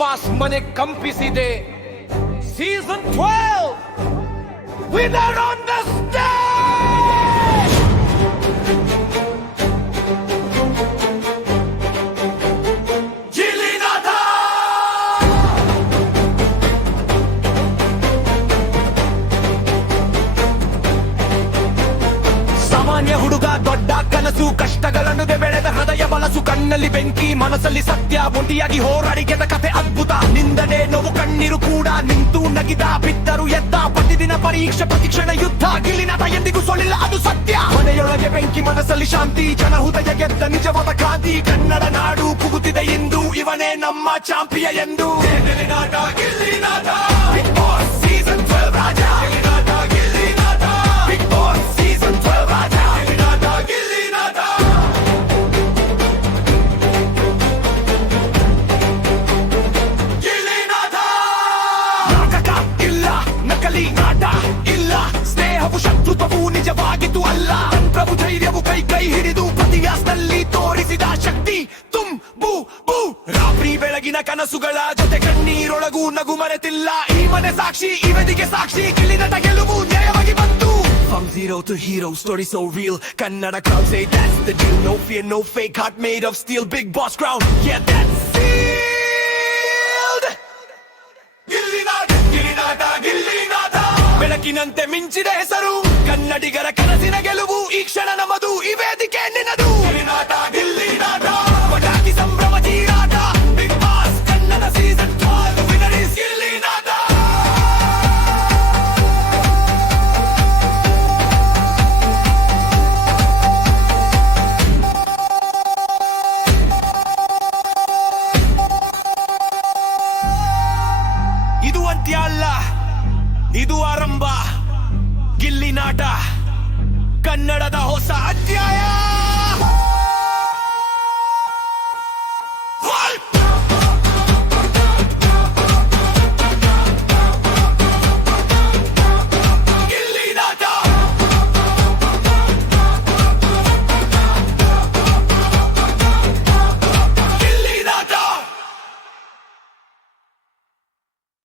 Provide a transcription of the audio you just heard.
Boss ಮನೆ ಕಂಪಿಸಿದೆ. Season 12 winner on the stage. Gillinath. ಸಾಮಾನ್ಯ ಹುಡುಗ ದೊಡ್ಡ ಕನಸು, ಕಷ್ಟಗಳನ್ನು ಬೆಳೆದ ಹೃದಯ ಬಲಸು, ಕಣ್ಣಲ್ಲಿ ಬೆಂಕಿ ಮನಸ್ಸಲ್ಲಿ ಸತ್ಯ, ಒಂಟಿಯಾಗಿ ಹೋರಾಡಿ ಗೆದ್ದ ಕಥೆ ಅದ್ಭುತ. ನಿಂದನೆ ನೋವು ಕಣ್ಣೀರು ಕೂಡ ನಿಂತು ನಗಿದ, ಬಿದ್ದರು ಎದ್ದ, ಪ್ರತಿದಿನ ಪರೀಕ್ಷೆ ಪ್ರತಿಕ್ಷಣ ಯುದ್ಧ. ಗಿಲ್ಲಿನಾಥ ಎಂದಿಗೂ ಸೋಲಿಲ್ಲ, ಅದು ಸತ್ಯ. ಮನೆಯೊಳಗೆ ಬೆಂಕಿ ಮನಸ್ಸಲ್ಲಿ ಶಾಂತಿ, ಜನ ಹೃದಯ ಗೆದ್ದ ನಿಜವಾದ ಕ್ರಾಂತಿ. ಕನ್ನಡ ನಾಡು ಕೂಗುತ್ತಿದೆ ಇಂದು, ಇವನೇ ನಮ್ಮ ಚಾಂಪಿಯ ಎಂದು. ಗಿಲ್ಲಿನಾಥ, ಗಿಲ್ಲಿನಾಥ, ಬಿಗ್ ಬಾಸ್ ಸೀಸನ್ 12 ರಾಜ. ಗಿಲ್ಲಿನಾಥ, ಗಿಲ್ಲಿನಾಥ, ಬಿಗ್ ಬಾಸ್ ಸೀಸನ್ 12 ರಾಜ. ಗಿಲ್ಲಿನಾಥ, ಗಿಲ್ಲಿನಾಥ. ಗಿಲ್ಲಿನಾಥ. ನಾಟಕ ಇಲ್ಲ, ನಕಲಿ ನಾಟ ಇಲ್ಲ, ಸ್ನೇಹವು ಶತ್ರುತ್ವವು ನಿಜವಾಗಿತ್ತು ಅಲ್ಲ. ತಂತ್ರವು ಧೈರ್ಯವು ಕೈ ಕೈ ಹಿಡಿದು ಪ್ರತಿಯಾಸದಲ್ಲಿ ತೋರಿಸಿದ ಶಕ್ತಿ. ಬೂ ಬೂ. ರಾತ್ರಿ ಬೆಳಗಿನ ಕನಸುಗಳ ಜೊತೆ ಕಣ್ಣೀರೊಳಗೂ ನಗು ಮರೆತಿಲ್ಲ. ಈ ಮನೆ ಸಾಕ್ಷಿ, ಈ ವೇದಿಕೆ ಸಾಕ್ಷಿ, ಗಿಲ್ಲಿನಾಥ ಗೆಲುವು ನ್ಯಾಯವಾಗಿ ಬಂತು. From zero to hero, story so real. Kannada crowd say that's the deal. No fear, no fake, heart made of steel. Big boss crown, yeah that's sealed. ಗಿಲ್ಲಿನಾಥ, ಗಿಲ್ಲಿನಾಥ, ಗಿಲ್ಲಿನಾಥ. ಬೆಳಕಿನಂತೆ ಮಿಂಚಿದ ಹೆಸರು, ಕನ್ನಡಿಗರ ಕನಸಿನ ಗೆಲುವು. ಈ ಕ್ಷಣ ನಮ್ಮದು, ಈ ವೇದಿಕೆ ನಿನ್ನದು. ಗಿಲ್ಲಿನಾಥ, ಗಿಲ್ಲಿನಾಥ, ಪಟಾಕಿ ಸಂಭ್ರಮ ತೀರಾಟ. Big boss Kannada season 12 winner is Gillinath. ಇದು ಅಂತ್ಯ ಅಲ್ಲ, ಇದು ಆರಂಭ. ಗಿಲ್ಲಿನಾಟ ಕನ್ನಡದ ಹೊಸ ಅಧ್ಯಾಯ.